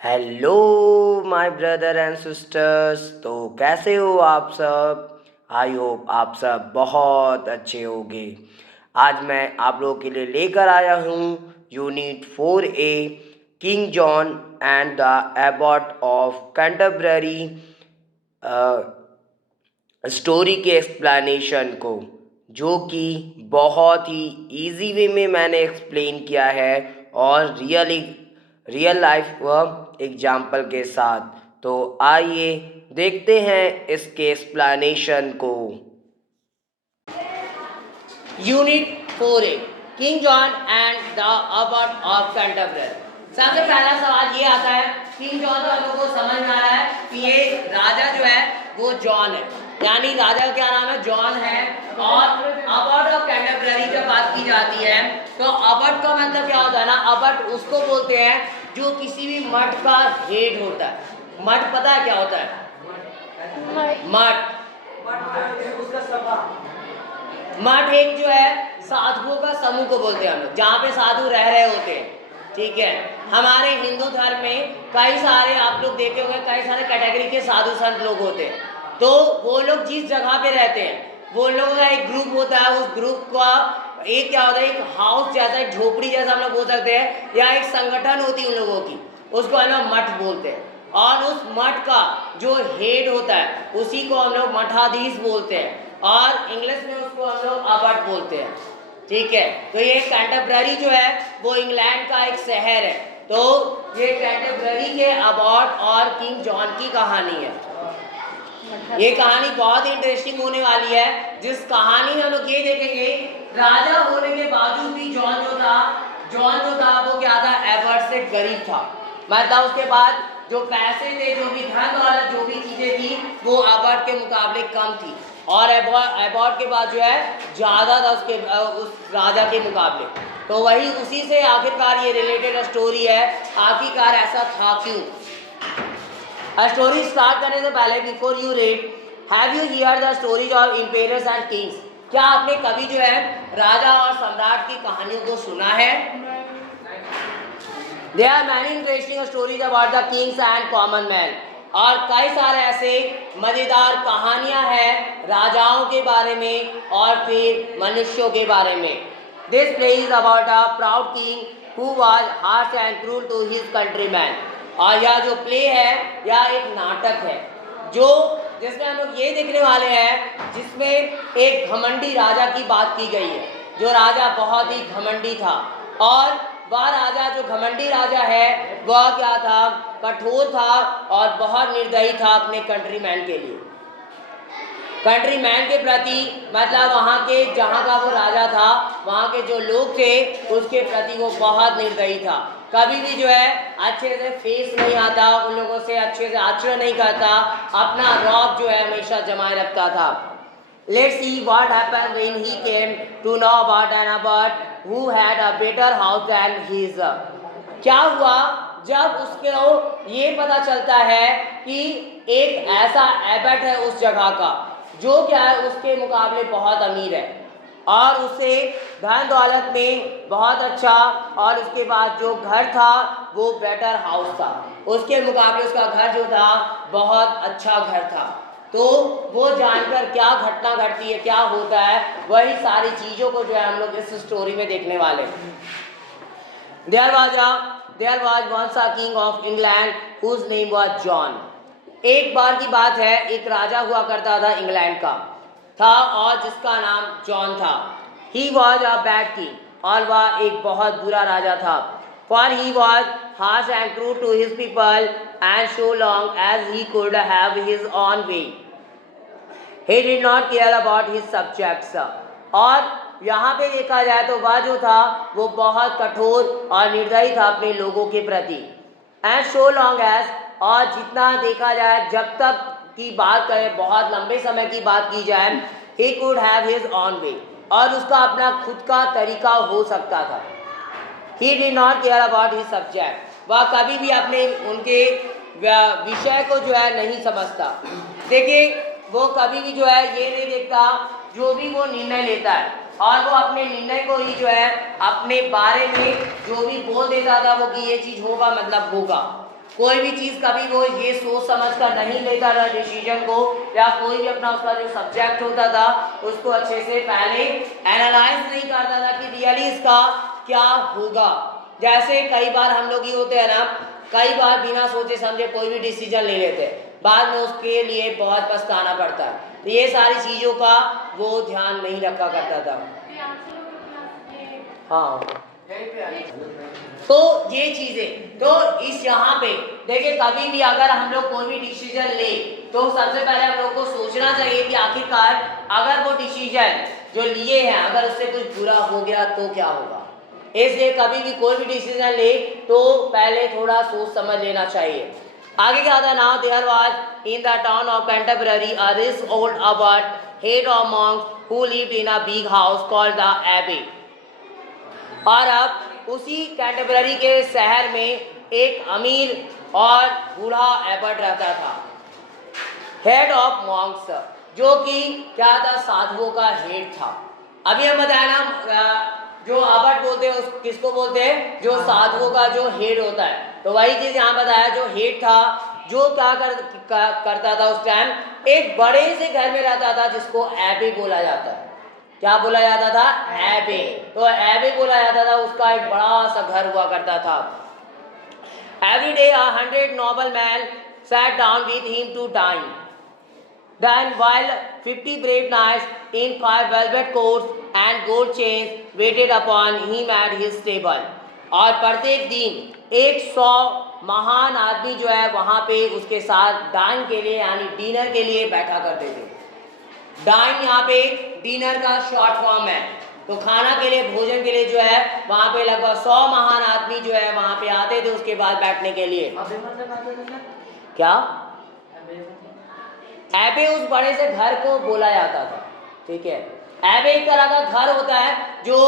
Hello my brother and sisters. तो कैसे हो आप सब? आई होप आप सब बहुत अच्छे होंगे। आज मैं आप लोगों के लिए लेकर आया हूँ unit 4A King John and the Abbott of Canterbury story के एक्सप्लेनेशन को, जो कि बहुत ही इजी वे में मैंने एक्सप्लेन किया है और रियल लाइफ एग्जाम्पल के साथ। तो आइए देखते हैं इसके एक्सप्लेनेशन को। Unit 4A King John and the abbot of Canterbury. सबसे पहला सवाल ये आता है, किंग जॉन तो हम लोग को समझ में आ रहा है कि ये राजा जो है वो जॉन है, यानी राजा का क्या नाम है? जॉन है। और अबॉट ऑफ कैंटरबरी जब बात की जाती है तो अबॉट का मतलब क्या होता है ना, अबॉट उसको बोलते हैं जो किसी भी मठ का हेड होता है। मठ पता है क्या होता है? मठ मठ एक जो है साधुओं का समूह को बोलते हैं हम लोग, जहाँ पे साधु रह रहे होते हैं। ठीक है, हमारे हिंदू धर्म में कई सारे आप लोग देखे होंगे, कई सारे कैटेगरी के साधु संत लोग होते हैं। तो वो लोग जिस जगह पे रहते हैं वो लोगों का एक ग्रुप होता है। उस ग्रुप का एक क्या होता है, एक हाउस जैसा, एक झोपड़ी जैसा हम लोग बोल सकते हैं, या एक संगठन होती है उन लोगों की, उसको हम लोग मठ बोलते हैं। और उस मठ का जो हेड होता है उसी को हम लोग मठाधीश बोलते हैं, और इंग्लिश में उसको हम लोग अबॉट बोलते हैं। ठीक है, तो ये कैंटरबरी जो है वो इंग्लैंड का एक शहर है। तो ये कैंटरबरी के अबॉट और किंग जॉन की कहानी है। ये कहानी बहुत इंटरेस्टिंग होने वाली है। जिस कहानी में हम लोग ये देखेंगे, राजा होने के बावजूद भी जॉन जो था वो क्या था? एबॉट से गरीब था। मतलब उसके बाद जो पैसे थे, जो भी धन दौलत, जो भी चीजें थी, वो एबॉट के मुकाबले कम थी। और एबॉट के बाद जो है ज़्यादा था उसके उस राजा के मुकाबले। तो वही उसी से आखिरकार ये रिलेटेड स्टोरी है। आखिरकार ऐसा था क्यों? स्टोरी स्टार्ट करने से पहले, before you read, have you here the stories of Ampere's and Kings? क्या आपने कभी जो है राजा और सम्राट की कहानियों को सुना है? There are many interesting stories about the kings and common men. और कई सारे ऐसे मजेदार कहानियां हैं राजाओं के बारे में और फिर मनुष्यों के बारे में। This play is about a proud king who was harsh and cruel to his countrymen. और यह जो प्ले है यह एक नाटक है जो जिसमें हम लोग ये देखने वाले हैं, जिसमें एक घमंडी राजा की बात की गई है। जो राजा बहुत ही घमंडी था, और वह राजा जो घमंडी राजा है वह क्या था? कठोर था और बहुत निर्दयी था अपने कंट्रीमैन के लिए, कंट्रीमैन के प्रति। मतलब वहाँ के जहाँ का वो राजा था, वहाँ के जो लोग थे उसके प्रति वो बहुत निर्दयी था। कभी भी जो है अच्छे से फेस नहीं आता, उन लोगों से अच्छे से आचरण नहीं करता, अपना रौब जो है हमेशा जमाए रखता था। Let's see what happened when he came to know about an abbot who had a better house than his. क्या हुआ जब उसको ये पता चलता है कि एक ऐसा एबट है उस जगह का जो क्या है उसके मुकाबले बहुत अमीर है, और उसे धन दौलत में बहुत अच्छा, और उसके बाद जो घर था वो बेटर हाउस था, उसके मुकाबले उसका घर जो था बहुत अच्छा घर था। तो वो जानकर क्या घटना घटती है, क्या होता है, वही सारी चीज़ों को जो है हम लोग इस स्टोरी में देखने वाले हैं। There was once a king of England whose name was John. एक बार की बात है, एक राजा हुआ करता था इंग्लैंड का था और जिसका नाम जॉन था। He was a bad king, और वह एक बहुत बुरा राजा था। For he was harsh and cruel to his people, and so long as he could have his own way, he did not care about his subjects. और यहाँ पे देखा जाए तो वह जो था वो बहुत कठोर और निर्दयी था अपने लोगों के प्रति। एंड सो लॉन्ग एज, और जितना देखा जाए जब तक की बात करें, बहुत लंबे समय की बात की जाए, he could have his own way, और उसका अपना खुद का तरीका हो सकता था। He did not care about his subject, वह कभी भी अपने उनके विषय को जो है नहीं समझता। देखिए, वो कभी भी जो है ये नहीं देखता, जो भी वो निर्णय लेता है, और वो अपने निर्णय को ही जो है अपने बारे में जो भी बोल देता था वो कि ये चीज़ होगा मतलब होगा। कोई भी चीज़ कभी वो ये सोच समझ कर नहीं लेता था डिसीजन को, या कोई भी अपना उसका जो सब्जेक्ट होता था उसको अच्छे से पहले एनालाइज नहीं करता था कि रियली इसका क्या होगा। जैसे कई बार हम लोग ये होते हैं ना, कई बार बिना सोचे समझे कोई भी डिसीजन ले लेते हैं, बाद में उसके लिए बहुत पछताना पड़ता है। तो ये सारी चीज़ों का वो ध्यान नहीं रखा करता था। हाँ, तो ये चीजें तो इस यहाँ पे देखिए, कभी भी अगर हम लोग कोई भी डिसीजन ले तो सबसे पहले हम लोग को सोचना चाहिए कि आखिरकार अगर वो डिसीजन जो लिए हैं अगर उससे कुछ बुरा हो गया तो क्या होगा। इसलिए कभी भी कोई भी डिसीजन ले तो पहले थोड़ा सोच समझ लेना चाहिए। आगे क्या था, now there was in the town of Canterbury a rich old abbot head of monks who lived in a big house called the abbey. और अब उसी कैंटरबरी के शहर में एक अमीर और बूढ़ा एबट रहता था, हेड ऑफ मॉन्क्स, जो कि क्या था, साधुओं का हेड था। अभी हम बताया ना, जो अबट बोलते हैं उस किसको बोलते हैं, जो साधुओं का जो हेड होता है। तो वही चीज यहाँ बताया, जो हेड था जो क्या करता था उस टाइम, एक बड़े से घर में रहता था जिसको एबे बोला जाता है। क्या बोला जाता था, एबे। तो एबे बोला जाता था, उसका एक बड़ा सा घर हुआ करता था। Every day 100 noble men sat down with him to dine. Then while 50 brave knights in 5 velvet coats and gold chains waited upon him at his table. और प्रत्येक दिन 100 महान आदमी जो है वहाँ पे उसके साथ डाइन के लिए यानी डिनर के लिए बैठा करते थे। डाइन यहाँ पे डिनर का शॉर्ट फॉर्म है। तो खाना के लिए, भोजन के लिए जो है वहाँ पे लगभग 100 महान आदमी जो है वहाँ पे आते थे उसके बाद बैठने के लिए। क्या एबे उस बड़े से घर को बोला जाता था, ठीक है। एबे एक तरह का घर होता है जो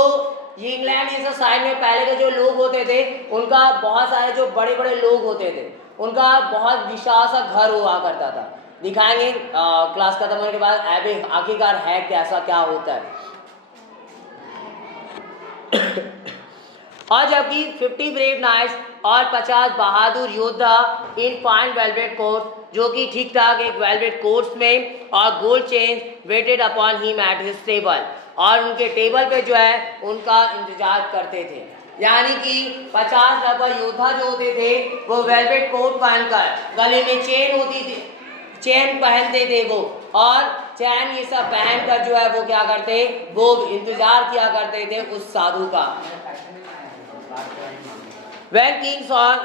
इंग्लैंड ये सब साइड में पहले के जो लोग होते थे उनका बहुत सारे जो बड़े बड़े लोग होते थे उनका बहुत विशाल सा घर हुआ करता था। दिखाएंगे क्लास खत्म होने के बाद एबे आखिरकार है कैसा, क्या होता है। और जबकि 50 ब्रेव नाइट्स और 50 बहादुर योद्धा इन फाइन वेलवेट कोट, जो कि ठीक ठाक एक वेलवेट कोट्स में और gold chain waited upon him at his table, और उनके टेबल पे जो है उनका इंतजार करते थे। यानी कि 50 लगभग योद्धा जो होते थे वो वेलवेट कोट पहनकर, गले में चेन होती थी, चैन पहनते थे वो, और चैन ये सब पहनकर जो है वो क्या करते, वो इंतजार किया करते थे उस साधु का। When King John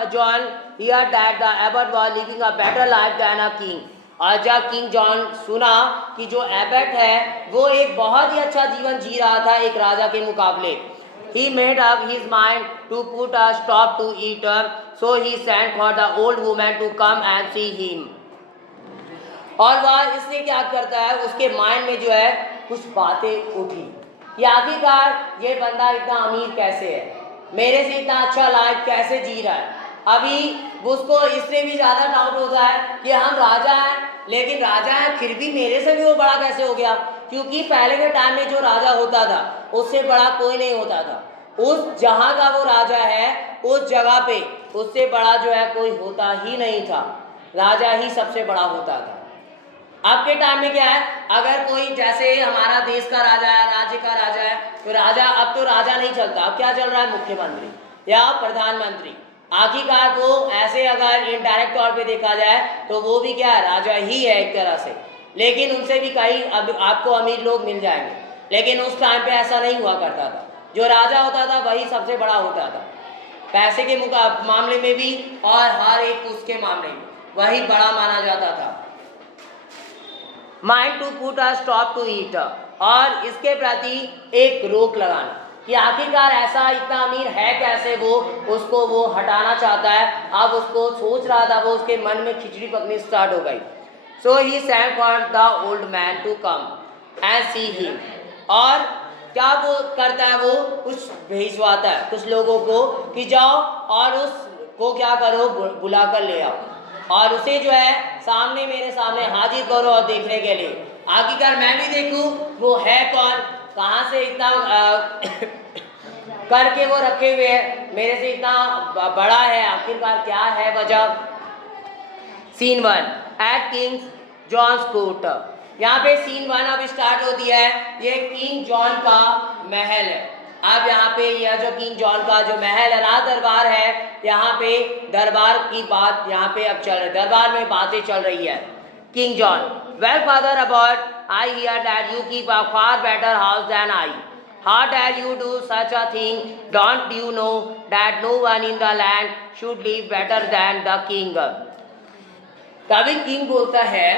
heard that the abbot was living a better life than a king, और जब किंग जॉन सुना कि जो एबट है वो एक बहुत ही अच्छा जीवन जी रहा था एक राजा के मुकाबले, he made up his mind to put a stop to it, so he sent for the old woman to come and see him. और वह इसलिए क्या करता है, उसके माइंड में जो है कुछ बातें उठी कि आखिरकार ये बंदा इतना अमीर कैसे है, मेरे से इतना अच्छा लाइफ कैसे जी रहा है। अभी उसको इससे भी ज़्यादा डाउट होता है कि हम राजा हैं, लेकिन राजा हैं फिर भी मेरे से भी वो बड़ा कैसे हो गया, क्योंकि पहले के टाइम में जो राजा होता था उससे बड़ा कोई नहीं होता था। उस जहाँ का वो राजा है उस जगह पे उससे बड़ा जो है कोई होता ही नहीं था, राजा ही सबसे बड़ा होता था। आपके टाइम में क्या है, अगर कोई जैसे हमारा देश का राजा है, राज्य का राजा है, तो राजा, अब तो राजा नहीं चलता, अब क्या चल रहा है, मुख्यमंत्री या प्रधानमंत्री। आखिरकार वो ऐसे अगर इनडायरेक्ट तौर पे देखा जाए तो वो भी क्या है, राजा ही है एक तरह से, लेकिन उनसे भी कई अब आपको अमीर लोग मिल जाएंगे। लेकिन उस टाइम पे ऐसा नहीं हुआ करता था, जो राजा होता था वही सबसे बड़ा होता था, पैसे के मामले में भी और हर एक उसके मामले में वही बड़ा माना जाता था। Mind to put a stop to it, और इसके प्रति एक रोक लगाना कि आखिरकार ऐसा इतना अमीर है कैसे, वो उसको वो हटाना चाहता है। अब उसको सोच रहा था, वो उसके मन में खिचड़ी पकनी स्टार्ट हो गई। So he sent for the old man to come and see him, और क्या वो करता है, वो कुछ भेजवाता है कुछ लोगों को कि जाओ और उसको क्या करो, बुला कर ले आओ, और उसे जो है सामने मेरे सामने हाजिर करो और देखने के लिए आखिरकार मैं भी देखूं वो है कौन, कहाँ से इतना करके वो रखे हुए हैं, मेरे से इतना बड़ा है, आखिरकार क्या है वजह? Scene 1 at King John's court. यहाँ पे सीन 1 अब स्टार्ट होती है। ये किंग जॉन का महल है। अब यहाँ पे यह जो किंग जॉन का जो महल है, राज दरबार है, यहाँ पे दरबार की बात यहाँ पे अब चल रही है, दरबार में बातें चल रही है। King John, well father abbot I hear that you keep a far better house than I. How dare you do such a thing? Don't you know that no one in the land should live better than the king? तभी king बोलता है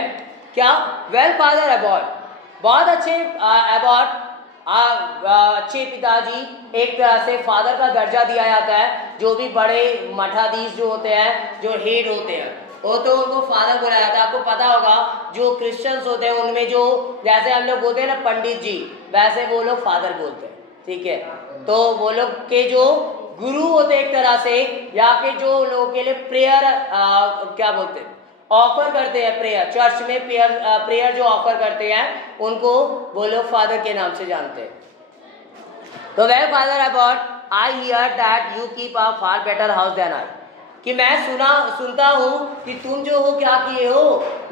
क्या? Well father about, बहुत अच्छे, about अच्छे पिताजी, एक तरह से फादर का दर्जा दिया जाता है। जो भी बड़े मठाधीश जो होते हैं, जो हेड होते हैं, वो तो उनको फादर बोला जाता है। आपको पता होगा जो क्रिश्चियंस होते हैं उनमें जो, जैसे हम लोग बोलते हैं ना पंडित जी, वैसे वो लोग फादर बोलते हैं, ठीक है। तो वो लोग के जो गुरु होते हैं एक तरह से, या फिर जो लोगों के लिए प्रेयर क्या बोलते हैं, ऑफर करते हैं, प्रेयर चर्च में प्रेयर जो ऑफर करते हैं, उनको वो लोग फादर के नाम से जानते हैं। तो well father abbot I hear that you keep a far better house than I, कि मैं सुनता हूँ कि तुम जो हो क्या किए हो,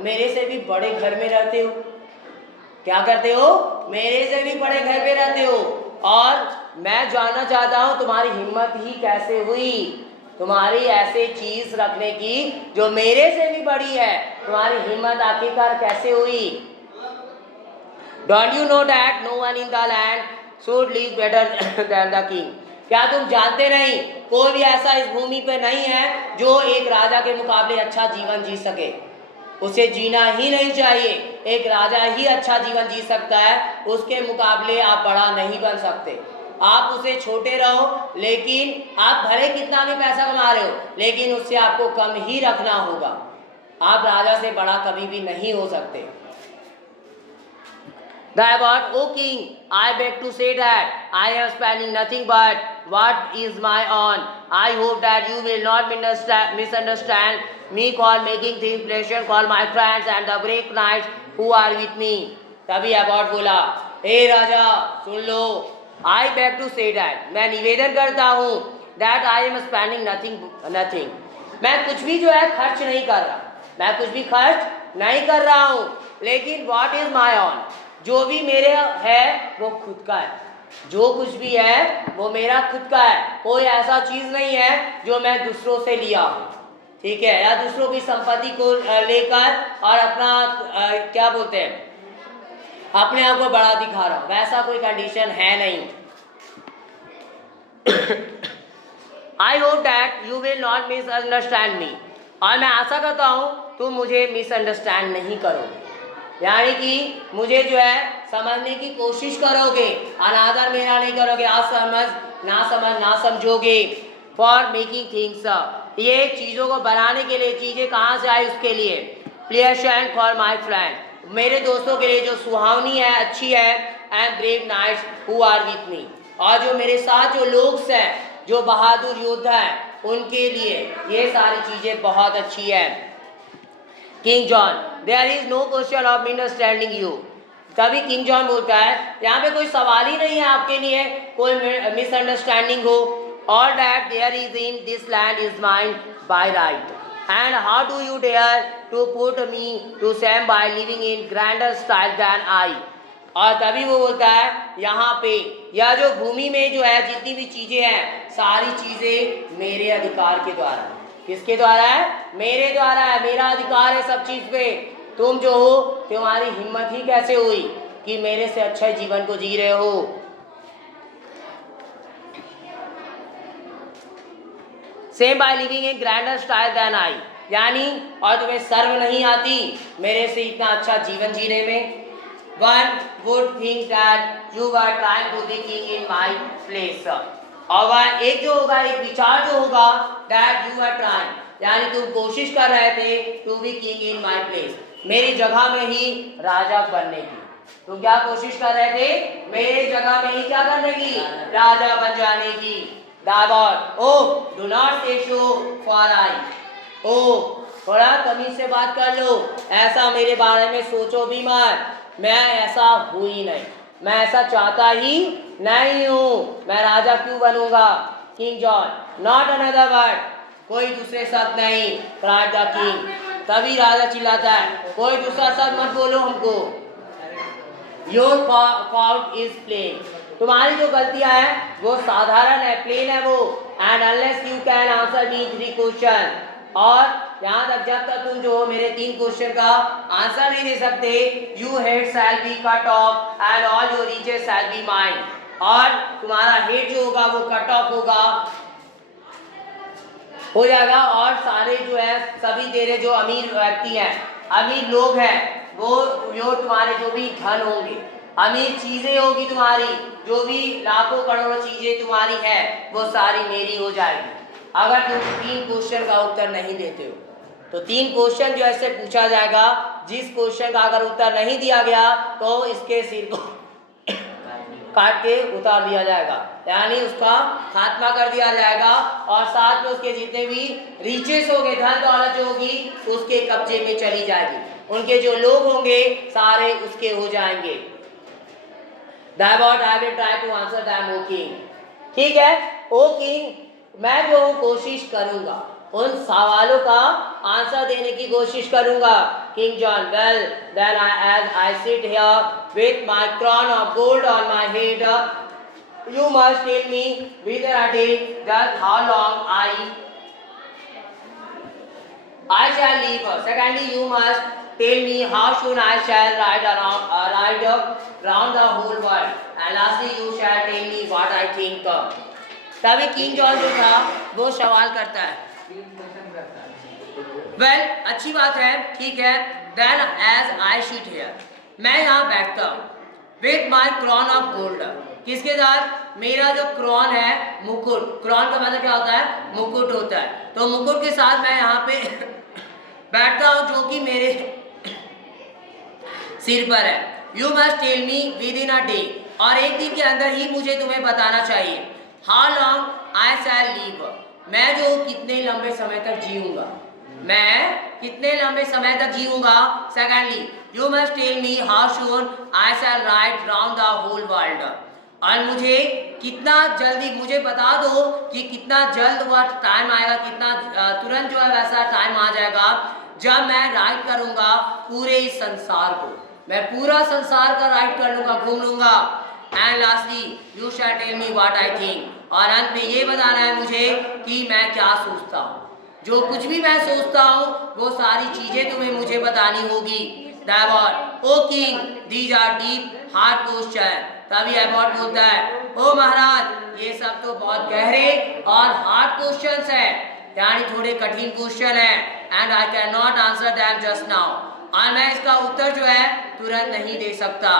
मेरे से भी बड़े घर में रहते हो। क्या करते हो? मेरे से भी बड़े घर में रहते हो। और मैं जानना चाहता हूँ तुम्हारी हिम्मत ही कैसे हुई, तुम्हारी ऐसे चीज रखने की जो मेरे से भी बड़ी है, तुम्हारी हिम्मत आखिरकार कैसे हुई? Don't you know that no one in the land should live better than the king. क्या तुम जानते नहीं कोई भी ऐसा इस भूमि पे नहीं है जो एक राजा के मुकाबले अच्छा जीवन जी सके? उसे जीना ही नहीं चाहिए। एक राजा ही अच्छा जीवन जी सकता है, उसके मुकाबले आप बड़ा नहीं बन सकते। आप उसे छोटे रहो, लेकिन आप भले कितना भी पैसा कमा रहे हो, लेकिन उससे आपको कम ही रखना होगा। आप राजा से बड़ा कभी भी नहीं हो सकते। About, O king, I beg to say that I am spending nothing but what is my own. I hope that you will not misunderstand me, call making things pleasure, call my friends and the brave knights who are with me. तभी about बोला, हे राजा सुन लो, I beg to say that, मैं निवेदन करता हूँ, that I am spending nothing, मैं कुछ भी जो है खर्च नहीं कर रहा, मैं कुछ भी खर्च नहीं कर रहा हूँ, लेकिन what is my own, जो भी मेरे है वो खुद का है। जो कुछ भी है वो मेरा खुद का है। कोई ऐसा चीज नहीं है जो मैं दूसरों से लिया हूँ, ठीक है, या दूसरों की संपत्ति को लेकर और अपना क्या बोलते हैं, अपने आप को बड़ा दिखा रहा हूँ, वैसा कोई कंडीशन है नहीं। I hope that you will not misunderstand मी, और मैं आशा करता हूँ तुम मुझे मिसअंडरस्टैंड नहीं करोगे, यानी कि मुझे जो है समझने की कोशिश करोगे, अनादर मेरा नहीं करोगे, असमझ ना समझोगे। फॉर मेकिंग थिंग्स, ये चीज़ों को बनाने के लिए, चीज़ें कहाँ से आई उसके लिए। प्लेजेंट फॉर माय फ्रेंड, मेरे दोस्तों के लिए जो सुहावनी है, अच्छी है। And brave knights who are with me, और जो मेरे साथ जो लोग हैं, जो बहादुर योद्धा हैं, उनके लिए ये सारी चीज़ें बहुत अच्छी है। King John, there is no question of misunderstanding you. तभी किंग जॉन बोलता है यहाँ पे कोई सवाल ही नहीं है आपके लिए कोई मिसअंडरस्टैंडिंग हो। All that there is in this land is mine by right, and how do you dare to put me to same by living in grander style than I. और तभी वो बोलता है यहाँ पे यह जो भूमि में जो है जितनी भी चीज़ें हैं, सारी चीज़ें मेरे अधिकार के द्वारा। किसके द्वारा है? मेरे द्वारा है, मेरा अधिकार है सब चीज पे। तुम जो हो, तुम्हारी हिम्मत ही कैसे हुई कि मेरे से अच्छा जीवन को जी रहे हो। Same by living in grander style than I, यानी और तुम्हें शर्म नहीं आती मेरे से इतना अच्छा जीवन जीने में। One would think that you are trying to be king in my place, और वह एक जो होगा, एक विचार जो होगा, दैट यू आर ट्राइंग, यानी तुम कोशिश कर रहे थे to be king in my place, मेरी जगह में ही राजा बनने की। तुम क्या कोशिश कर रहे थे? मेरे जगह में ही क्या करने की? राजा बन जाने की। दाबॉट, ओ डू नॉट से शो फॉर आई, ओ थोड़ा तमीज से बात कर लो, ऐसा मेरे बारे में सोचो भी मत, मैं ऐसा हूँ ही नहीं, मैं ऐसा चाहता ही नहीं हूँ, मैं राजा क्यों बनूंगा। King John, not another word, कोई दूसरे शब्द नहीं, क्राइड द किंग। तभी राजा चिल्लाता है, कोई दूसरा शब्द मत बोलो हमको। योर फॉल्ट इज प्लेन, तुम्हारी जो गलतियां हैं वो साधारण है, प्लेन है वो। And unless you can answer me 3 question, और यहाँ तक जब तक तुम जो हो मेरे 3 क्वेश्चन का आंसर नहीं दे सकते, you head shall be cut off and all your riches shall be mine, और तुम्हारा हेड जो होगा वो कट ऑफ होगा, हो जाएगा, और सारे जो है सभी तेरे जो अमीर व्यक्ति हैं, अमीर लोग हैं, वो जो तुम्हारे जो भी धन होंगे, अमीर चीजें होगी तुम्हारी, जो भी लाखों करोड़ों चीजें तुम्हारी है, वो सारी मेरी हो जाएगी अगर तुम 3 क्वेश्चन का उत्तर नहीं देते हो। तो 3 क्वेश्चन जो ऐसे पूछा जाएगा, जिस क्वेश्चन का अगर उत्तर नहीं दिया गया तो इसके सिर को काट के उतार दिया जाएगा, यानी उसका खात्मा कर दिया जाएगा, और साथ में उसके जितने भी रिचेस होंगे, धन दौलत जो होगी, उसके कब्जे में चली जाएगी, उनके जो लोग होंगे सारे उसके हो जाएंगे। Therefore, I will try to answer them, O king. ठीक है, ओ किंग, मैं जो कोशिश करूंगा उन सवालों का आंसर देने की कोशिश करूंगा। King John, well then as I sit here with my crown of gold on my head, you must tell me whether a day just how long I shall live. Secondly, you must tell me how soon I shall ride around the whole world. And lastly, you shall tell me what I think. तभी King John जो था वो सवाल करता है। Well, अच्छी बात है, ठीक है। Then as I sit here, मैं यहाँ बैठता हूँ, with my crown of gold, किसके साथ? मेरा जो क्रॉन है, मुकुट, क्रॉन का मतलब क्या होता है? मुकुट होता है। तो मुकुट के साथ मैं यहाँ पे बैठता हूँ, जो कि मेरे सिर पर है। You must tell me within a day, और एक दिन के अंदर ही मुझे तुम्हें बताना चाहिए। How long I shall live, मैं जो कितने लंबे समय तक जीऊंगा, मैं कितने लंबे समय तक जीऊंगा। Secondly, you must tell me how soon I shall ride round the whole world, और मुझे कितना जल्दी, मुझे बता दो कि कितना जल्द वह टाइम आएगा, कितना तुरंत जो है वैसा टाइम आ जाएगा जब मैं राइड करूंगा पूरे इस संसार को, मैं पूरा संसार का राइड कर लूंगा, घूम लूंगा। And lastly, you shall tell me what I think, और अंत में ये बताना है मुझे कि मैं क्या सोचता हूँ। जो कुछ भी मैं सोचता हूँ वो सारी चीजें तुम्हें मुझे बतानी होगी। Therefore, O king, these are deep hard question. तभी एबॉट बोलता है, ओ महाराज, ये सब तो बहुत गहरे और हार्ड क्वेश्चंस हैं, यानी थोड़े कठिन क्वेश्चन हैं, and I can not answer them just now, और मैं इसका उत्तर जो है तुरंत नहीं दे सकता।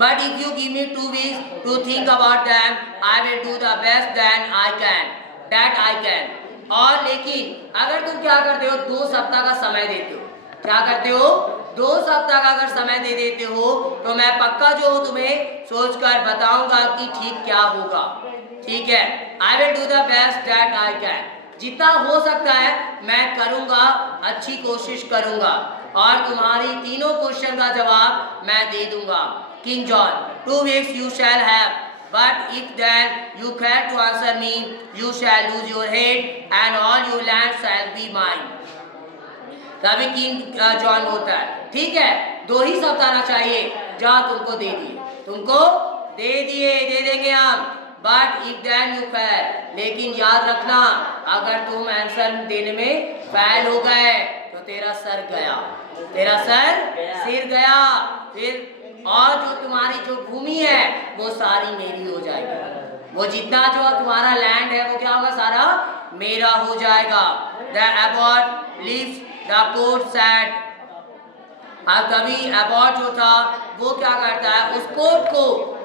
But if you give me 2 weeks to think about them, I will do the best that I can. और लेकिन अगर तुम क्या करते हो, 2 सप्ताह का समय देते हो, क्या करते हो, 2 सप्ताह का अगर समय दे देते हो, तो मैं पक्का जो हूँ तुम्हें सोचकर बताऊंगा कि ठीक क्या होगा। ठीक है, आई will do the best that I can, जितना हो सकता है मैं करूंगा, अच्छी कोशिश करूंगा, और तुम्हारी तीनों क्वेश्चन का जवाब मैं दे दूंगा। King John, 2 weeks you shall have, but if then you fail to answer me, you shall lose your head and all your land shall be mine. तभी किंग जॉन होता है, ठीक है, 2 ही शब्द आना चाहिए, जहाँ तुमको दे दिए, तुमको दे देंगे हम, but if then you fail, लेकिन याद रखना, अगर तुम आंसर देने में फेल हो गए तो तेरा सर गया, तेरा सिर गया, फिर और जो तुम्हारी जो भूमि है वो सारी मेरी हो जाएगी, वो जितना जो तुम्हारा लैंड है वो क्या होगा, सारा मेरा हो जाएगा। The Abbott leaves the court sad, अब तभी एबॉट जो था वो क्या करता है, उस कोर्ट को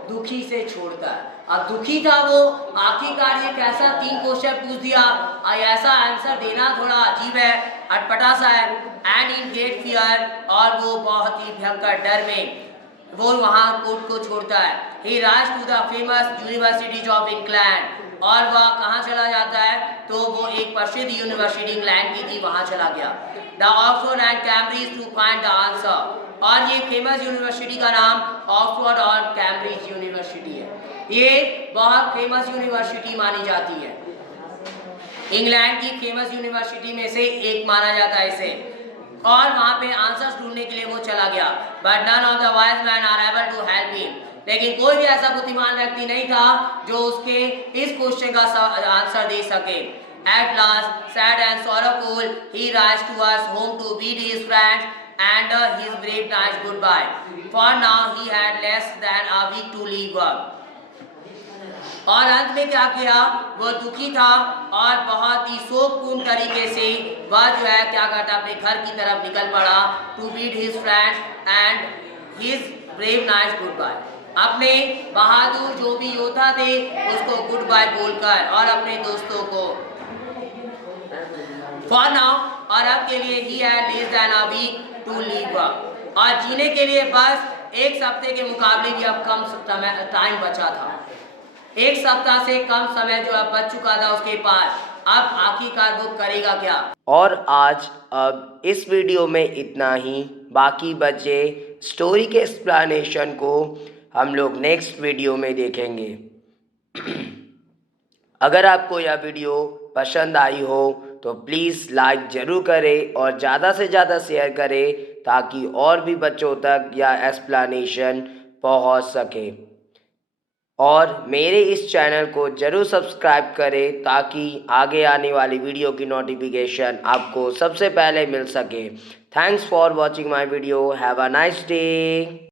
दुखी से छोड़ता है। अब दुखी था वो, आखिरकार ये कैसा 3 क्वेश्चन पूछ दिया, और ऐसा आंसर देना थोड़ा अजीब है, अटपटा सा है। एंड इन ग्रेट फियर, और वो बहुत ही भयंकर डर में वो वहाँ कोर्ट को छोड़ता है। He rise to the famous universities of England, और वह कहाँ चला जाता है, तो वो एक प्रसिद्ध यूनिवर्सिटी इंग्लैंड की थी, वहाँ चला गया। The Oxford and Cambridge to find the answer, और ये फेमस यूनिवर्सिटी का नाम ऑक्सफोर्ड और कैम्ब्रिज यूनिवर्सिटी है। ये बहुत फेमस यूनिवर्सिटी मानी जाती है, इंग्लैंड की फेमस यूनिवर्सिटी में से एक माना जाता है इसे, और वहाँ पे आंसर्स ढूंढने के लिए वो चला गया। But none of the wise men are able to help him, लेकिन कोई भी ऐसा बुद्धिमान व्यक्ति नहीं था जो उसके इस क्वेश्चन का आंसर दे सके। At last, sad and sorrowful, he rides towards home to bid his friends and his brave knights goodbye. For now, he had less than a week to leave work. और अंत में क्या किया, वो दुखी था और बहुत ही शोकपूर्ण तरीके से वह जो है क्या करता, अपने घर की तरफ निकल पड़ा। To bid his friends and his brave knights goodbye, अपने बहादुर जो भी योद्धा थे उसको गुड बाय बोलकर, और अपने दोस्तों को। फॉर नाउ, और अब के लिए ही had less than a week to live, और जीने के लिए बस एक सप्ताह के मुकाबले भी अब कम टाइम बचा था। एक सप्ताह से कम समय जो अब बच चुका था उसके पास। अब आखिरकार वो करेगा क्या। और आज अब इस वीडियो में इतना ही, बाकी बचे स्टोरी के एक्सप्लेनेशन को हम लोग नेक्स्ट वीडियो में देखेंगे। अगर आपको यह वीडियो पसंद आई हो तो प्लीज़ लाइक ज़रूर करें और ज़्यादा से ज़्यादा शेयर करें, ताकि और भी बच्चों तक यह एक्सप्लेनेशन पहुंच सके। और मेरे इस चैनल को ज़रूर सब्सक्राइब करें, ताकि आगे आने वाली वीडियो की नोटिफिकेशन आपको सबसे पहले मिल सके। Thanks for watching my video. Have a nice day.